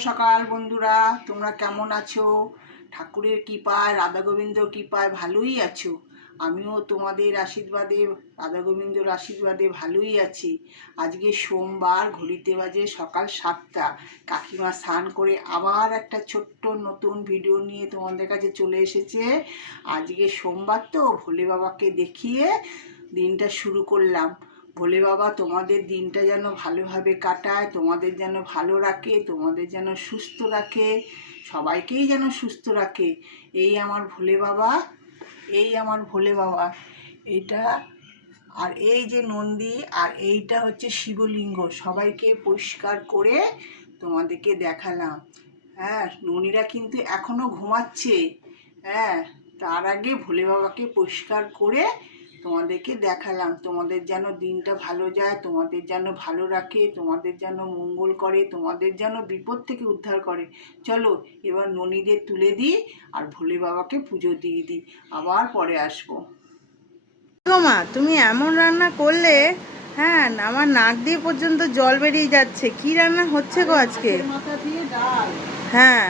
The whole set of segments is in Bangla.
সকাল বন্ধুরা, তোমরা কেমন আছো? ঠাকুরের কৃপায় রাধা গোবিন্দর কৃপায় ভালোই আছো। আমিও তোমাদের আশীর্বাদে রাধা গোবিন্দর আশীর্বাদে ভালোই আছি। আজকে সোমবার, ঘড়িতে বাজে সকাল সাতটা। কাকিমা স্নান করে আবার একটা ছোট্ট নতুন ভিডিও নিয়ে তোমাদের কাছে চলে এসেছে। আজকে সোমবার তো, ভোলে বাবাকে দেখিয়ে দিনটা শুরু করলাম। ভোলে বাবা, তোমাদের দিনটা যেন ভালোভাবে কাটায়, তোমাদের যেন ভালো রাখে, তোমাদের যেন সুস্থ রাখে, সবাইকেই যেন সুস্থ রাখে। এই আমার ভোলে বাবা, এই আমার ভোলে বাবা। এটা আর এই যে নন্দী, আর এইটা হচ্ছে শিবলিঙ্গ। সবাইকে পরিষ্কার করে তোমাদেরকে দেখালাম। হ্যাঁ ননীরা কিন্তু এখনও ঘুমাচ্ছে। হ্যাঁ তার আগে ভোলে বাবাকে পরিষ্কার করে তোমাদেরকে দেখালাম। তোমাদের যেন দিনটা ভালো যায় তোমাদের যেন ভালো রাখে তোমাদের যেন মঙ্গল করে তোমাদের যেন বিপদ থেকে উদ্ধার করে। চলো এবার ননীদের তুলে দিই আর ভোলে বাবাকে পুজো দিয়ে দিই। আবার পরে আসব। মা তুমি এমন রান্না করলে হ্যাঁ আমার নাক দিয়ে পর্যন্ত জল বেরিয়ে যাচ্ছে। কি রান্না হচ্ছে গো আজকে? মাথা দিয়ে ডাল। হ্যাঁ।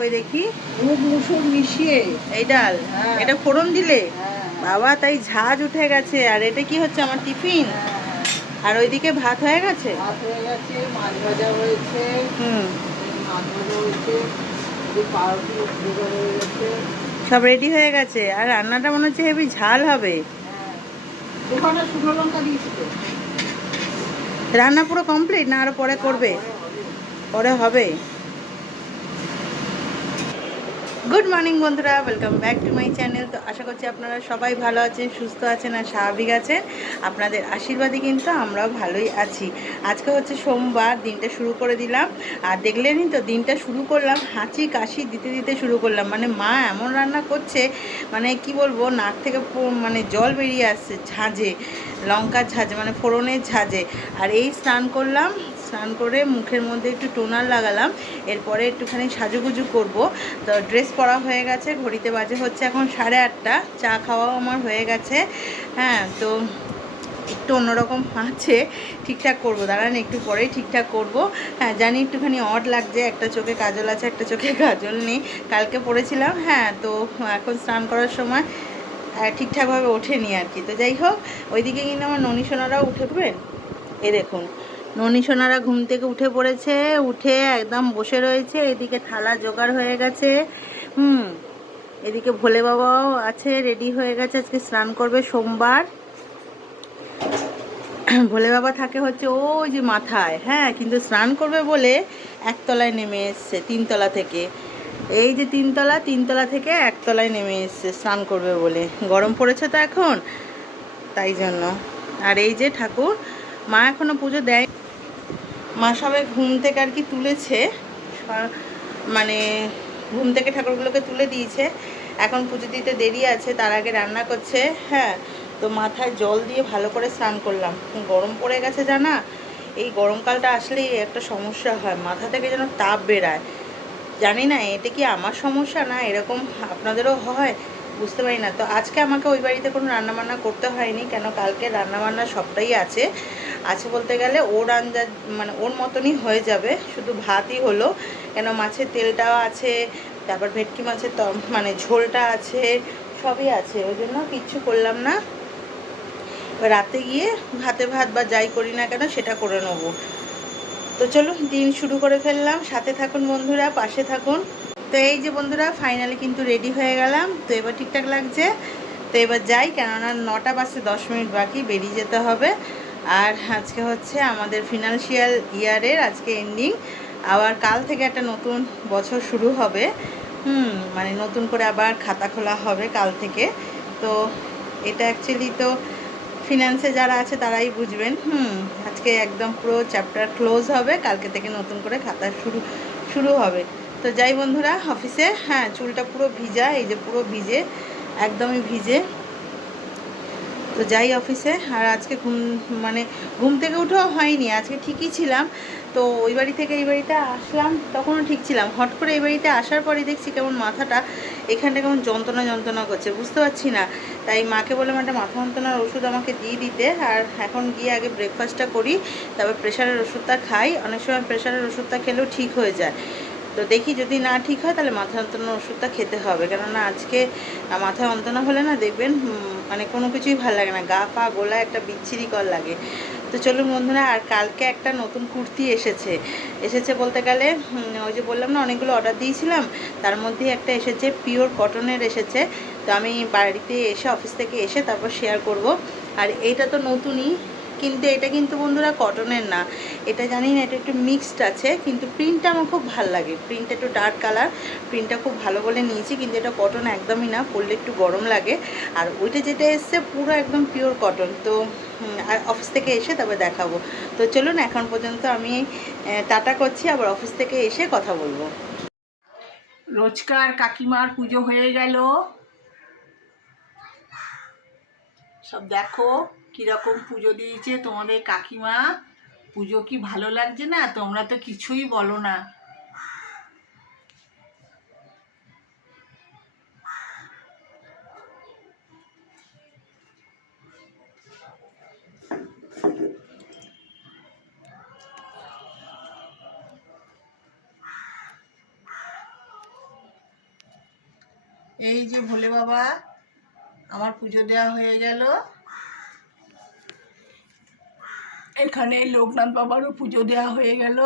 ওই দেখি? মুগ মুসুর মিশিয়ে। এই ডাল। হ্যাঁ। এটা ফোড়ন দিলে? হ্যাঁ। বাবা তাই ঝাঁজ উঠে গেছে। আর এটা কি হচ্ছে আমার টিফিন? হ্যাঁ, আর ওইদিকে ভাত হয়ে গেছে? ভাত হয়ে গেছে মাছ ভাজা হয়েছে। হুম। মাছ ভাজা হয়েছে। সব রেডি হয়ে গেছে। আর রান্নাটা মনে হচ্ছে হেবি ঝাল হবে। রান্না পুরো কমপ্লিট না আরও পরে করবে? পরে হবে। গুড মর্নিং বন্ধুরা welcome back to my channel তো আশা করছি আপনারা সবাই ভালো আছেন, সুস্থ আছেন আর স্বাভাবিক আছেন। আপনাদের আশীর্বাদে কিন্তু আমরাও ভালোই আছি। আজকে হচ্ছে সোমবার, দিনটা শুরু করে দিলাম। আর দেখলেনই তো, দিনটা শুরু করলাম, হাঁচি কাশি দিতে দিতে শুরু করলাম। মানে মা এমন রান্না করছে মানে কি বলব, নাক থেকে মানে জল বেরিয়ে আসছে ঝাঁঝে, লঙ্কার ঝাঁঝে মানে ফোড়নের ঝাঁঝে। আর এই স্নান করলাম স্নান করে মুখের মধ্যে একটু টোনার লাগালাম। এরপরে একটুখানি সাজুগুজু করব। তো ড্রেস পরা হয়ে গেছে ঘড়িতে বাজে হচ্ছে এখন সাড়ে আটটা। চা খাওয়াও আমার হয়ে গেছে। হ্যাঁ তো একটু অন্যরকম আছে ঠিকঠাক করব। দাঁড়ান একটু পরেই ঠিকঠাক করব। হ্যাঁ জানি একটুখানি অড লাগছে একটা চোখে কাজল আছে একটা চোখে কাজল নেই। কালকে পড়েছিলাম হ্যাঁ তো এখন স্নান করার সময় আহ, ঠিকঠাকভাবে ওঠেনি আর কি। তো যাই হোক ওইদিকে কিন্তু আমার ননী সোনারাও উঠবেন এ দেখুন ননী সোনারা ঘুম থেকে উঠে পড়েছে, উঠে একদম বসে রয়েছে, এদিকে থালা জোগাড় হয়ে গেছে, হুম, এদিকে ভোলে বাবাও আছে রেডি হয়ে গেছে, আজকে স্নান করবে সোমবার। ভোলে বাবা থাকে হচ্ছে ওই যে মাথায় হ্যাঁ কিন্তু স্নান করবে বলে একতলায় নেমে এসছে, তিনতলা থেকে। এই যে তিনতলা তিনতলা থেকে একতলায় নেমে এসছে, স্নান করবে বলে। গরম পড়েছে তো এখন, তাই জন্য। আর এই যে ঠাকুর, মা এখনও পুজো দেয় মা সবাই ঘুম থেকে আর কি তুলেছে। মানে ঘুম থেকে ঠাকুরগুলোকে তুলে দিয়েছে। এখন পুজো দিতে দেরি আছে, তার আগে রান্না করছে। হ্যাঁ তো মাথায় জল দিয়ে ভালো করে স্নান করলাম। গরম পড়ে গেছে জানা? এই গরমকালটা আসলেই একটা সমস্যা হয়। মাথা থেকে যেন তাপ বেরায়। জানি না, এটা কি আমার সমস্যা না এরকম আপনাদেরও হয়? বুঝতে পারি না। তো আজকে আমাকে ওই বাড়িতে কোনো রান্নাবান্না করতে হয়নি, কেন কালকে রান্নাবান্না সবটাই আছে। আছে বলতে গেলে ওর আন্দাজ মানে ওর মতনই হয়ে যাবে, শুধু ভাতই হলো। কেন মাছের তেলটাও আছে, তারপর ভেটকি মাছের ত- মানে ঝোলটা আছে, সবই আছে। ওই জন্য কিচ্ছু করলাম না। রাতে গিয়ে ভাতে ভাত বা যাই করি না কেন সেটা করে নেব। তো চলো দিন শুরু করে ফেললাম। সাথে থাকুন বন্ধুরা, পাশে থাকুন। তো এই যে বন্ধুরা ফাইনালি কিন্তু রেডি হয়ে গেলাম। তো এবার ঠিকঠাক লাগছে? তো এবার যাই, কেননা নটা বাজতে দশ মিনিট বাকি, বেরিয়ে যেতে হবে। আর আজকে হচ্ছে আমাদের ফিনান্সিয়াল ইয়ারের আজকে এন্ডিং আবার কাল থেকে একটা নতুন বছর শুরু হবে। হুম মানে নতুন করে আবার খাতা খোলা হবে কাল থেকে। তো এটা অ্যাকচুয়ালি তো ফিনান্সে যারা আছে তারাই বুঝবেন। হুম, আজকে একদম পুরো চ্যাপ্টার ক্লোজ হবে, কালকে থেকে নতুন করে খাতা শুরু শুরু হবে। তো যাই বন্ধুরা অফিসে হ্যাঁ চুলটা পুরো ভিজা, এই যে পুরো ভিজে, একদমই ভিজে। তো যাই অফিসে, আর আজকে ঘুম মানে ঘুম থেকে উঠেও হয়নি, আজকে ঠিকই ছিলাম। তো ওই বাড়ি থেকে এই বাড়িতে আসলাম, তখনও ঠিক ছিলাম। হট করে এই বাড়িতে আসার পরে দেখছি কেমন মাথাটা এখানটা কেমন যন্ত্রণা যন্ত্রণা করছে, বুঝতে পারছি না। তাই মাকে বললাম, একটা মাথা যন্ত্রণার ওষুধ আমাকে দিয়ে দিতে, আর এখন গিয়ে আগে ব্রেকফাস্টটা করি, তারপর প্রেশারের ওষুধটা খাই। অনেক সময় প্রেশারের ওষুধটা খেলেও ঠিক হয়ে যায়। তো দেখি যদি না ঠিক হয়, তাহলে মাথা যন্ত্রণার ওষুধটা খেতে হবে। কেননা আজকে মাথা যন্ত্রণা হলে না দেখবেন মানে কোনো কিছুই ভালো লাগে না। গা পা গোলা একটা বিচ্ছিরি কর লাগে। তো চলুন বন্ধুরা, আর কালকে একটা নতুন কুর্তি এসেছে। এসেছে বলতে গেলে ওই যে বললাম না, অনেকগুলো অর্ডার দিয়েছিলাম। তার মধ্যে একটা এসেছে পিওর কটনের এসেছে। তো আমি বাড়িতে এসে অফিস থেকে এসে তারপর শেয়ার করব। আর এইটা তো নতুনই। কিন্তু এটা কিন্তু বন্ধুরা কটনের না। এটা জানি না, এটা একটু মিক্সড আছে, কিন্তু প্রিন্টটা আমার খুব ভালো লাগে। প্রিন্টটা একটু ডার্ক কালার প্রিন্টটা খুব ভালো বলে নিয়েছি, কিন্তু এটা কটন একদমই না, পরলে একটু গরম লাগে। আর ওইটা যেটা এসছে, পুরো একদম পিওর কটন তো আর অফিস থেকে এসে তবে দেখাবো। তো চলুন, এখন পর্যন্ত আমি টাটা করছি, আবার অফিস থেকে এসে কথা বলব। রোজকার কাকিমার পুজো হয়ে গেল। সব দেখো। কীরকম পুজো দিয়েছে, তোমাদের কাকিমা? পুজো কি ভালো লাগছে না? তোমরা তো কিছুই বলো না। এই যে ভোলে বাবা, আমার পুজো দেওয়া হয়ে গেল। এখানে লোকনাথ বাবারও পুজো দেওয়া হয়ে গেল।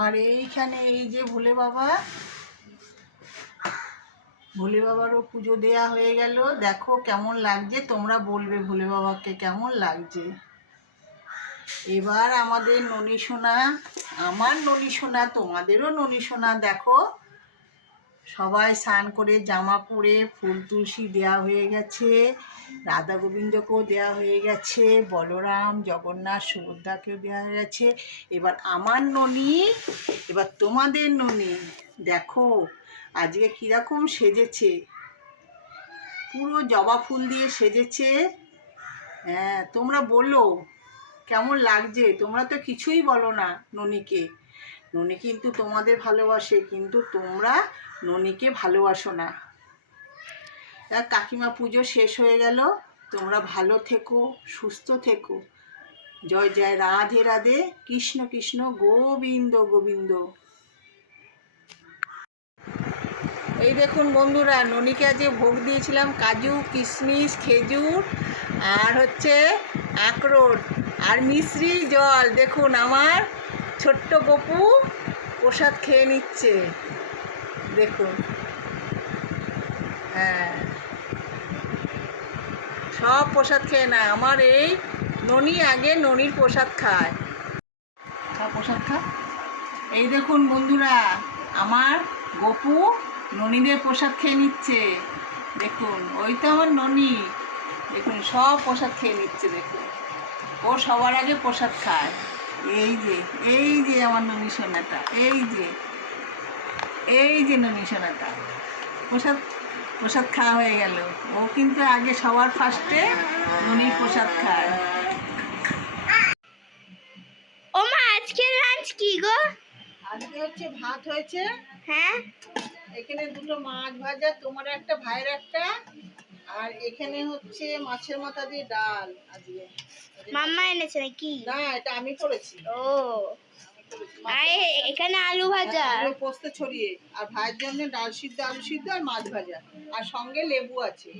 আর এইখানে এই যে ভোলে বাবা, ভোলে বাবারও পুজো দেওয়া হয়ে গেল। দেখো কেমন লাগছে, তোমরা বলবে ভোলে বাবাকে কেমন লাগছে। এবার আমাদের ননী সোনা আমার ননী সোনা তোমাদেরও ননী সোনা দেখো। সবাই স্নান করে জামা পরে ফুল তুলসী দেওয়া হয়ে গেছে, রাধা গোবিন্দকেও দেওয়া হয়ে গেছে, বলরাম, জগন্নাথ, সুভদ্রাকেও দেওয়া হয়ে গেছে। এবার আমার ননী, এবার তোমাদের ননী। দেখো, আজকে কীরকম সেজেছে। পুরো জবা ফুল দিয়ে সেজেছে। হ্যাঁ তোমরা বলো, কেমন লাগছে? তোমরা তো কিছুই বলো না ননীকে। ননী কিন্তু তোমাদের ভালোবাসে, কিন্তু তোমরা ননীকে ভালোবাসো না। কাকিমা পুজো শেষ হয়ে গেল, তোমরা ভালো থেকো, সুস্থ থেকো। জয় জয়, রাধে রাধে, কৃষ্ণ কৃষ্ণ, গোবিন্দ গোবিন্দ। এই দেখুন বন্ধুরা, ননীকে আজকে ভোগ দিয়েছিলাম কাজু, কিশমিশ, খেজুর আর হচ্ছে আখরোট আর মিশ্রি জল। দেখুন আমার ছোট্ট গপু প্রসাদ খেয়ে নিচ্ছে। দেখুন। হ্যাঁ। সব প্রসাদ খেয়ে না আমার এই ননি আগে ননির প্রসাদ খায়। খা প্রসাদ খা। এই দেখুন বন্ধুরা, আমার গপু ননীদের প্রসাদ খেয়ে নিচ্ছে। দেখুন, ওই তো আমার ননি। দেখুন, সব প্রসাদ খেয়ে নিচ্ছে, দেখুন। ও সবার আগে প্রসাদ খায়। এই যে এই যে আমার ননী সোনাটা এই যে এই যে ননী সোনাটা। প্রসাদ প্রসাদ খাওয়া হয়ে গেল। ও কিন্তু আগে সবার ফার্স্টে ননির প্রসাদ খায়। ও মা আজকের লাঞ্চ কি গো? আজকে হচ্ছে ভাত হয়েছে। হ্যাঁ। এখানে দুটো মাছ ভাজা তোমার একটা ভাইয়ের একটা। আর এখানে হচ্ছে মাছের মাথা দিয়ে ডাল আজকে মাম্মা এনেছে নাকি? না এটা আমি করেছি। ও। এখানে আলু ভাজা? আলু পোস্ত ছড়িয়ে। আর ভাইয়ের জন্য ডাল সিদ্ধ আলু সিদ্ধ আর মাছ ভাজা। আর সঙ্গে লেবু আছে।